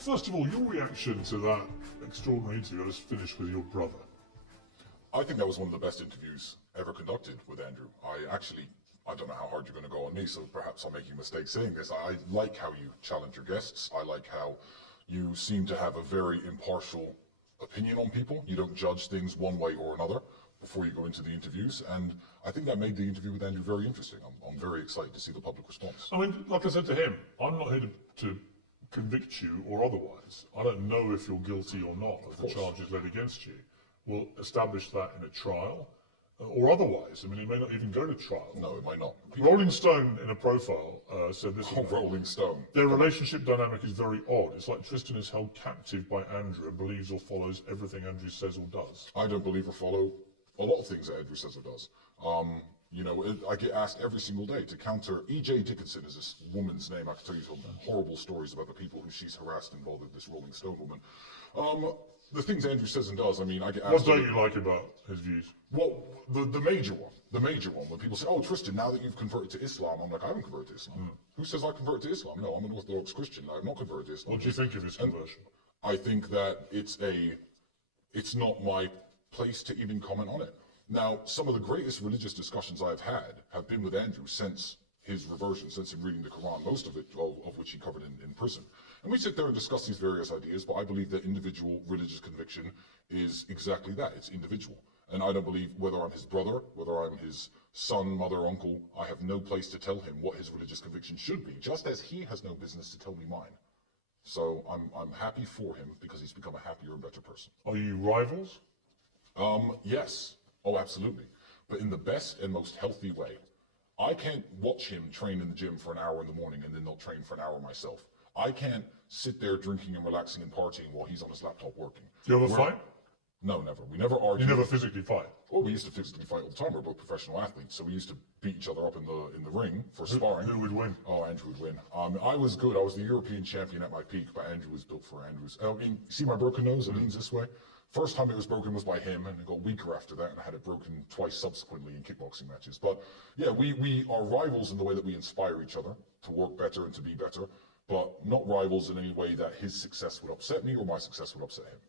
First of all, your reaction to that extraordinary interview I just finished with your brother. I think that was one of the best interviews ever conducted with Andrew. I don't know how hard you're going to go on me, so perhaps I'm making a mistake saying this. I like how you challenge your guests. I like how you seem to have a very impartial opinion on people. You don't judge things one way or another before you go into the interviews, and I think that made the interview with Andrew very interesting. I'm very excited to see the public response. I mean, like I said to him, I'm not here to convict you or otherwise. I don't know if you're guilty or not of the charges led against you. We'll establish that in a trial or otherwise. I mean, it may not even go to trial. No, it might not. Rolling Stone, in a profile, said this. Rolling Stone. Their relationship dynamic is very odd. It's like Tristan is held captive by Andrew and believes or follows everything Andrew says or does. I don't believe or follow a lot of things that Andrew says or does. You know, I get asked every single day to counter. E.J. Dickinson is this woman's name. I can tell you some horrible stories about the people who she's harassed involved with this Rolling Stone woman. The things Andrew says and does, I mean, I get asked... What don't you like about his views? Well, the major one, when people say, oh, Tristan, now that you've converted to Islam, I'm like, I haven't converted to Islam. Who says I converted to Islam? No, I'm an Orthodox Christian. I'm not converted to Islam. What do you think of his conversion? I think that it's not my place to even comment on it. Now, some of the greatest religious discussions I've had have been with Andrew since his reversion, since him reading the Quran, most of it, of which he covered in prison. And we sit there and discuss these various ideas, but I believe that individual religious conviction is exactly that. It's individual. And I don't believe whether I'm his brother, whether I'm his son, mother, uncle, I have no place to tell him what his religious conviction should be, just as he has no business to tell me mine. So I'm happy for him because he's become a happier and better person. Are you rivals? Yes. Oh, absolutely. But in the best and most healthy way. I can't watch him train in the gym for an hour in the morning and then not train for an hour myself. I can't sit there drinking and relaxing and partying while he's on his laptop working. Do you ever fight? No, never. We never argue. You never physically fight? Oh, we used to physically fight all the time. We're both professional athletes, so we used to beat each other up in the ring for sparring. Who would win? Oh, Andrew would win. I was good. I was the European champion at my peak, but Andrew was built for Andrews. I mean, see my broken nose? It leans this way. First time it was broken was by him, and it got weaker after that, and I had it broken twice subsequently in kickboxing matches. But yeah, we are rivals in the way that we inspire each other to work better and to be better, but not rivals in any way that his success would upset me or my success would upset him.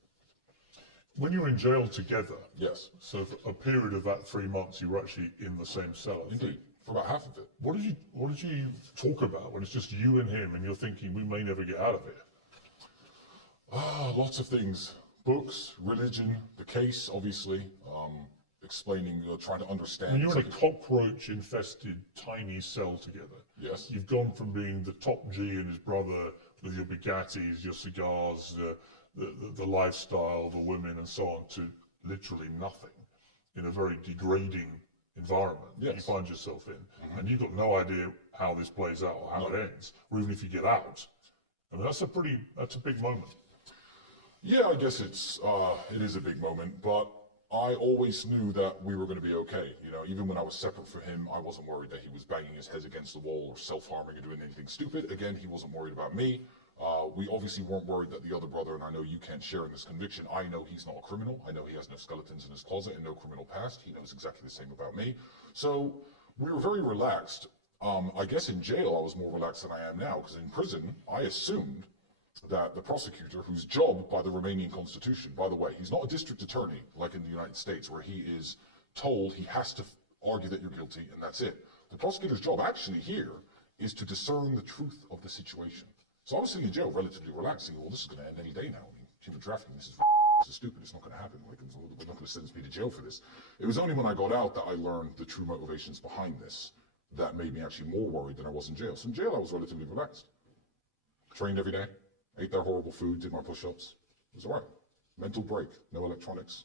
When you were in jail together, yes. So for a period of that 3 months, you were actually in the same cell. Indeed, for about half of it. What did you talk about when it's just you and him, and you're thinking we may never get out of here? Lots of things. Books, religion, the case, obviously, explaining, trying to understand. When you're in a cockroach-infested tiny cell together, yes, you've gone from being the top G and his brother with your Bugattis, your cigars, the lifestyle, the women, and so on, to literally nothing in a very degrading environment that you find yourself in, and you've got no idea how this plays out or how it ends, or even if you get out. I mean, that's a big moment. Yeah, I guess it is a big moment, but I always knew that we were going to be okay. You know, even when I was separate from him, I wasn't worried that he was banging his head against the wall or self-harming or doing anything stupid. Again, he wasn't worried about me. We obviously weren't worried that the other brother, and I know you can't share in this conviction, I know he's not a criminal. I know he has no skeletons in his closet and no criminal past. He knows exactly the same about me. So we were very relaxed. I guess in jail I was more relaxed than I am now, because in prison I assumed that the prosecutor, whose job by the Romanian constitution, by the way, he's not a district attorney like in the United States where he is told he has to argue that you're guilty and that's it. The prosecutor's job actually here is to discern the truth of the situation. So I was sitting in jail relatively relaxed, thinking, well, this is going to end any day now. I mean, human trafficking, this is stupid, it's not going to happen. Like, we're not going to sentence me to jail for this. It was only when I got out that I learned the true motivations behind this that made me actually more worried than I was in jail. So in jail I was relatively relaxed. Trained every day. Ate their horrible food, did my push-ups. It was all right. Mental break, no electronics.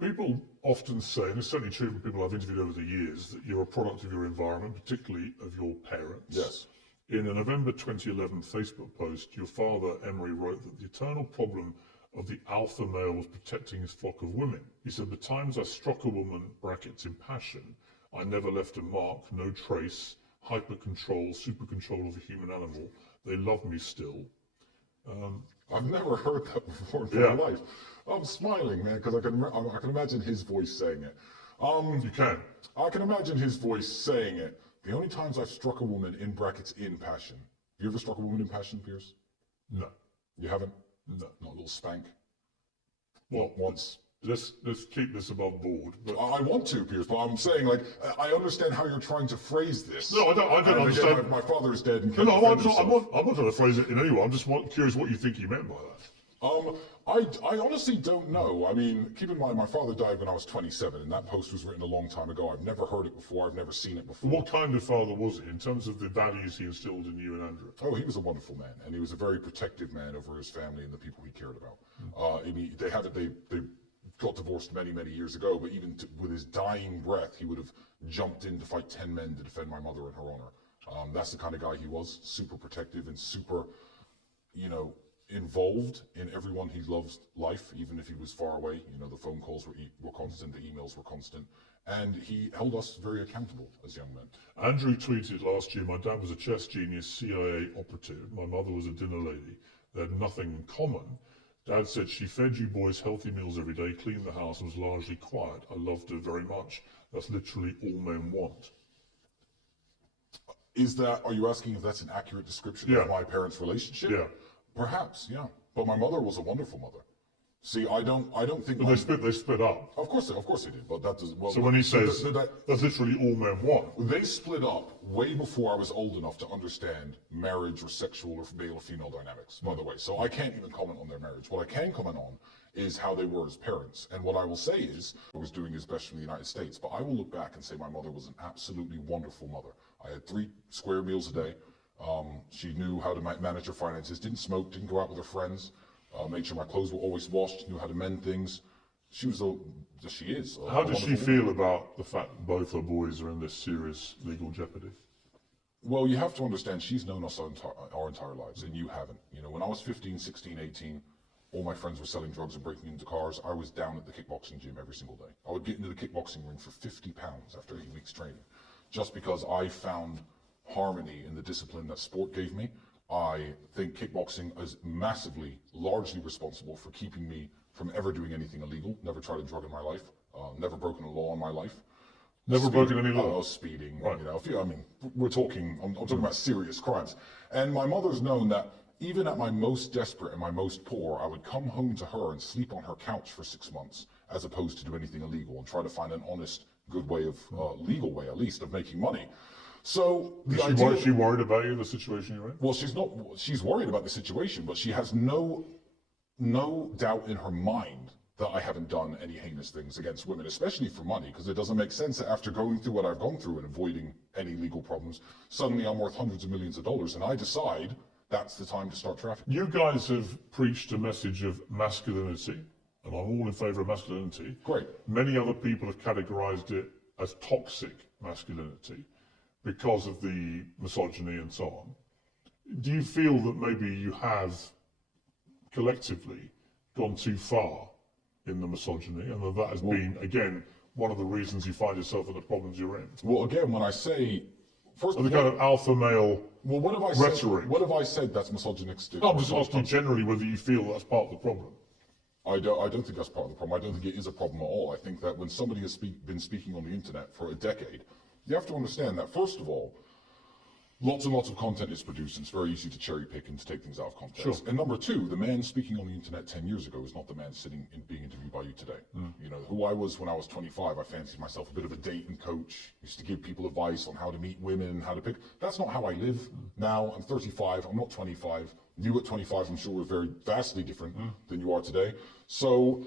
People often say, and it's certainly true for people I've interviewed over the years, that you're a product of your environment, particularly of your parents. Yes. In a November 2011 Facebook post, your father, Emery, wrote that the eternal problem of the alpha male was protecting his flock of women. He said, the times I struck a woman, brackets, in passion, I never left a mark, no trace, hyper-control, super-control of a human animal. They love me still. I've never heard that before in my life. I'm smiling, man, because I can imagine his voice saying it. You can. I can imagine his voice saying it. The only times I've struck a woman, in brackets, in passion. You ever struck a woman in passion, Piers? No. You haven't? No. Not a little spank? Well, Not once? let's keep this above board. But I want to, Piers, but I'm saying, like, I understand how you're trying to phrase this. no, I don't And understand. Again, my father is dead and No, can't no, defend I'm himself. not trying to phrase it in any way. I'm just curious what you think he meant by that. I honestly don't know. I mean, keep in mind, my father died when I was 27, and that post was written a long time ago. I've never heard it before. I've never seen it before. What kind of father was he in terms of the values he instilled in you and Andrew? Oh, he was a wonderful man, and he was a very protective man over his family and the people he cared about. I mean, they got divorced many, many years ago, but even with his dying breath, he would have jumped in to fight 10 men to defend my mother and her honor. That's the kind of guy he was, super protective and super, involved in everyone he loves life, even if he was far away. The phone calls were constant, the emails were constant, and he held us very accountable as young men. Andrew tweeted last year, my dad was a chess genius CIA operative. My mother was a dinner lady. They had nothing in common. Dad said she fed you boys healthy meals every day, cleaned the house, and was largely quiet. I loved her very much. That's literally all men want. Are you asking if that's an accurate description of my parents' relationship? Yeah. Perhaps, yeah. But my mother was a wonderful mother. See, I don't think. But they split up. Of course they did. But that does. Well, so when he says that's literally all men want, they split up way before I was old enough to understand marriage or sexual or male or female dynamics. By the way, so I can't even comment on their marriage. What I can comment on is how they were as parents. And what I will say is, I was doing his best from the United States. But I will look back and say my mother was an absolutely wonderful mother. I had 3 square meals a day. She knew how to manage her finances, didn't smoke, didn't go out with her friends, made sure my clothes were always washed, knew how to mend things. She is. How does she feel about the fact that both her boys are in this serious legal jeopardy? Well, you have to understand, she's known us our entire lives, and you haven't. When I was 15, 16, 18, all my friends were selling drugs and breaking into cars. I was down at the kickboxing gym every single day. I would get into the kickboxing ring for 50 pounds after 8 weeks training, just because I found harmony in the discipline that sport gave me. I think kickboxing is largely responsible for keeping me from ever doing anything illegal. Never tried a drug in my life. Never broken a law in my life. Never broken any law? Speeding. Right. I'm talking about serious crimes. And my mother's known that even at my most desperate and my most poor, I would come home to her and sleep on her couch for 6 months, as opposed to do anything illegal, and try to find an honest, good way of, legal way at least, of making money. So is she worried about you, the situation you're in? Well, she's not. She's worried about the situation, but she has no doubt in her mind that I haven't done any heinous things against women, especially for money, because it doesn't make sense that after going through what I've gone through and avoiding any legal problems, suddenly I'm worth hundreds of millions of dollars, and I decide that's the time to start trafficking. You guys have preached a message of masculinity, and I'm all in favour of masculinity. Great. Many other people have categorised it as toxic masculinity because of the misogyny and so on. Do you feel that maybe you have collectively gone too far in the misogyny, and that has been, again, one of the reasons you find yourself in the problems you're in? Well, again, when I say, first of all, the kind of alpha male what have I rhetoric. Said, what have I said that's misogynistic? No, I'm just asking generally whether you feel that's part of the problem. I don't think that's part of the problem. I don't think it is a problem at all. I think that when somebody has been speaking on the internet for a decade, you have to understand that, first of all, lots and lots of content is produced, and it's very easy to cherry pick and to take things out of context. Sure. And number 2, the man speaking on the internet 10 years ago is not the man sitting and being interviewed by you today. Who I was when I was 25, I fancied myself a bit of a dating coach, used to give people advice on how to meet women, how to pick. That's not how I live now. I'm 35, I'm not 25. You at 25, I'm sure, were vastly different than you are today. So,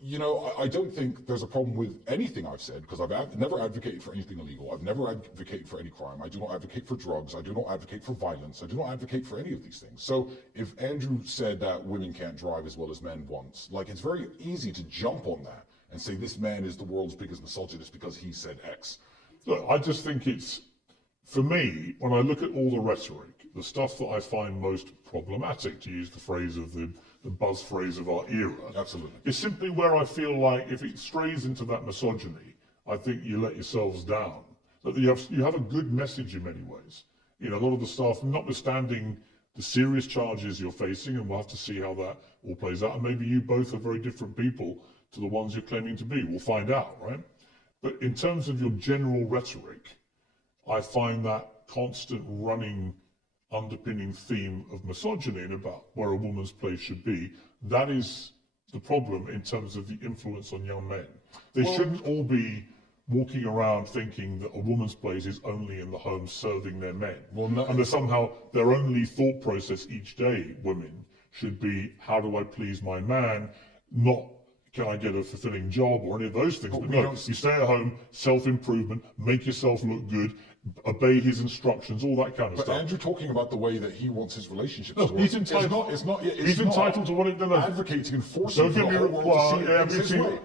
I don't think there's a problem with anything I've said, because I've never advocated for anything illegal. I've never advocated for any crime. I do not advocate for drugs. I do not advocate for violence. I do not advocate for any of these things. So if Andrew said that women can't drive as well as men once, it's very easy to jump on that and say this man is the world's biggest misogynist because he said X. Look, I just think it's, for me, when I look at all the rhetoric, the stuff that I find most problematic, to use the phrase of the buzz phrase of our era. Absolutely. It's simply where I feel like if it strays into that misogyny, I think you let yourselves down. That you have a good message in many ways. A lot of the stuff, notwithstanding the serious charges you're facing, and we'll have to see how that all plays out. And maybe you both are very different people to the ones you're claiming to be. We'll find out, right? But in terms of your general rhetoric, I find that constant running underpinning theme of misogyny and about where a woman's place should be. That is the problem in terms of the influence on young men. They shouldn't all be walking around thinking that a woman's place is only in the home serving their men. And that somehow their only thought process each day, women, should be, how do I please my man, not can I get a fulfilling job or any of those things. But no, you stay at home, self-improvement, make yourself look good, obey his instructions, all that kind of stuff. But Andrew talking about the way that he wants his relationships no, to work. He's entitled. He's entitled to what it does. Advocating and forcing Don't get me wrong.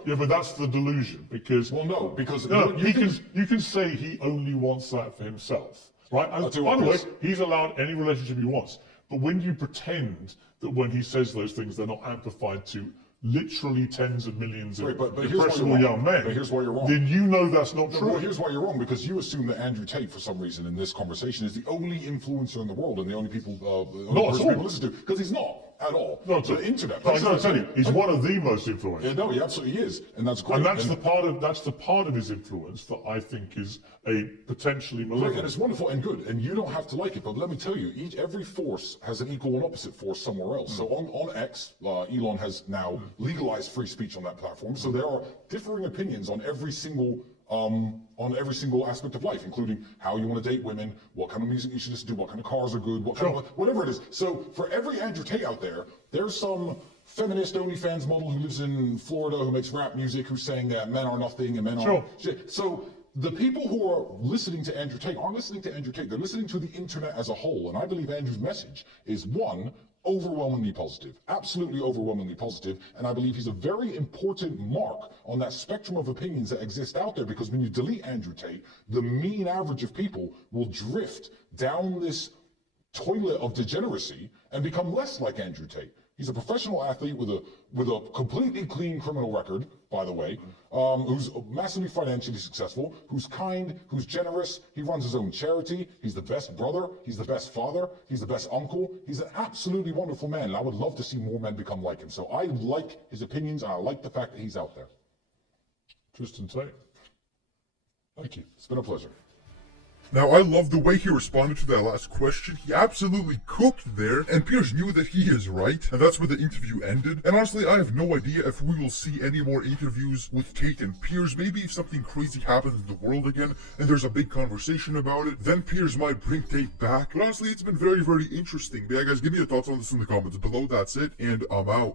Yeah, but that's the delusion because. Well, no, because you can say he only wants that for himself, right? And by the way, he's allowed any relationship he wants. But when you pretend that when he says those things, they're not amplified to literally tens of millions of impressionable young men, but here's why you're wrong. Then you know that's not true. Well, here's why you're wrong, because you assume that Andrew Tate, for some reason, in this conversation, is the only influencer in the world and the only people, people listen to. Because he's not at all. Not the internet. I'm going to tell you, he's one of the most influential. Yeah, no, he absolutely is, and that's great. And that's the part of his influence that I think is a potentially malignant. And it's wonderful and good, and you don't have to like it. But let me tell you, every force has an equal and opposite force somewhere else. So on X, Elon has now legalized free speech on that platform. So there are differing opinions on every single aspect of life, including how you want to date women, what kind of music you should listen to, what kind of cars are good, what kind of whatever it is. So for every Andrew Tate out there, there's some feminist OnlyFans model who lives in Florida who makes rap music who's saying that men are nothing and men are shit. So the people who are listening to Andrew Tate aren't listening to Andrew Tate. They're listening to the internet as a whole. And I believe Andrew's message is one, overwhelmingly positive, absolutely overwhelmingly positive, and I believe he's a very important mark on that spectrum of opinions that exist out there, because when you delete Andrew Tate, the mean average of people will drift down this toilet of degeneracy and become less like Andrew Tate. He's a professional athlete with a completely clean criminal record, by the way, who's massively financially successful, who's kind, who's generous. He runs his own charity. He's the best brother. He's the best father. He's the best uncle. He's an absolutely wonderful man, and I would love to see more men become like him. So I like his opinions, and I like the fact that he's out there. Tristan Tate, thank you. It's been a pleasure. Now, I love the way he responded to that last question. He absolutely cooked there, and Piers knew that he is right, and that's where the interview ended. And honestly, I have no idea if we will see any more interviews with Tate and Piers. Maybe if something crazy happens in the world again, and there's a big conversation about it, then Piers might bring Tate back. But honestly, it's been very, very interesting. But yeah, guys, give me your thoughts on this in the comments below. That's it, and I'm out.